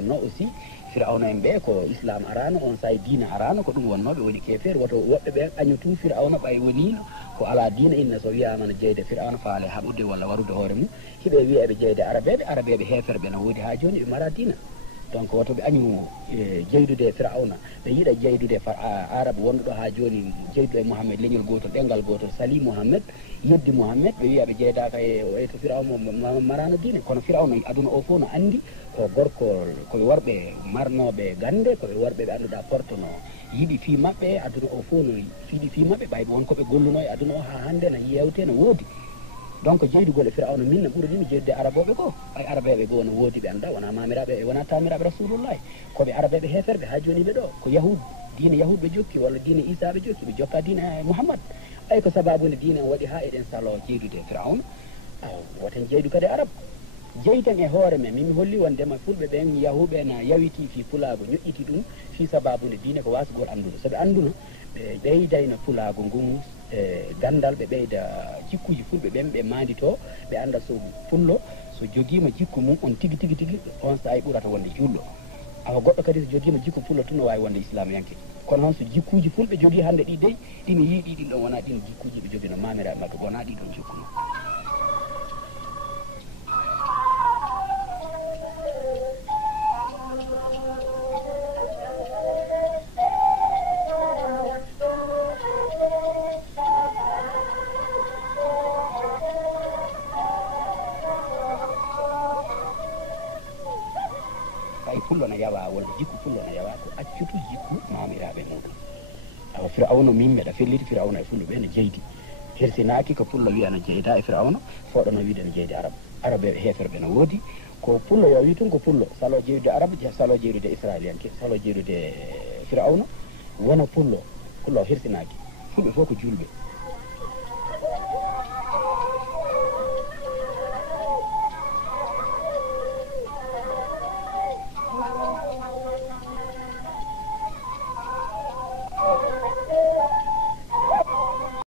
wonno aussi Fir'auna en ɓe ko islam arano on say diina arano ko ɗum wonnoɓe woni kefeer woto woɓɓe ɓe añotu Fir'auna ɓay wonino ko ala diina inna so wiyama no jeyde Fir'auna faale haɓude walla warude hoore mum hiɓe wiya ɓe jeyde arabeɓe heferɓe no woodi ha joni ɓe mara diina donc woto ɓe añu jeydude Fir'auna ɓe yiiɗa jeydude arabe wonɗo ha joni jeyduɗo e Mouhamed leñol gotol ɗengal gotol Sali Mouhamed yeddi Mouhamed ɓe wiya ɓe jeydaka e to Fir'auna marano diine kono Fir'auna aduna o fof no andi ko gorko koye worɓe marnoɓe gande koye worɓe ɓe annduɗa portono yiɗi fi maɓɓe aduna o fof no fiiɗi fi maɓɓe ɓay wonkoɓe golluno e aduna o ha hande no yewte no woodi donc jeydugol e Fir'auna min no ɓuuranimi jeydude araboɓe goo ay arabeɓe goo no woodi ɓe annda wona mamiraɓe wona tamiraɓe rasulullahi koɓe arabeɓe heferɓe ha joni ɓe ɗo ko yahud diine yahud ɓe jokki walla diine isa ɓe jokki ɓe jokka diine Mouhammad ay ko sababude diine waɗi ha eɗen salo jeydude Fir'auna woten jeydu kadi arab jeyden e hoore men min mi holli wondema fulɓe ɓen yahuɓe na yawiti fi pulago ñoƴƴiti ɗum fi sababude diine ko wasgol andude soɓe anduno ɓe ɓeydayno pulago ngun gandal ɓe ɓeyda jikkuji fulɓe ɓen ɓe mandito ɓe anda so pullo so joguima jikku mum on tigui on sa ay ɓurata wonde julɗo awa goɗɗo kadi so joguima jikku pullo tun no wawi wonde islam yanke kono noon so jikkuji fulɓe jogui hande ɗi dey ɗimi yiiɗi ɗin ɗon wona ɗin jikkuji ɓe jogui no mamiraɓe mabɓe wona ɗiɗon jikku no fullo no yawa wonde jikku fullo no yawa ko accutu jikku mamiraɓe muɗum awa Fir'auna min meɗa felliti Fir'auna e fullo ɓe no jeydi hersinaki ko pullo wiya no jeyda e Fir'auna fooɗo no wiide no jeydi arabeɓe heferɓe no woodi ko pullo yo wi tun ko pullo salo jeydude arabe salo jeydude israélienke salo jeydude Fir'auna wona pullo hersinaki fulɓe fof ko julɓe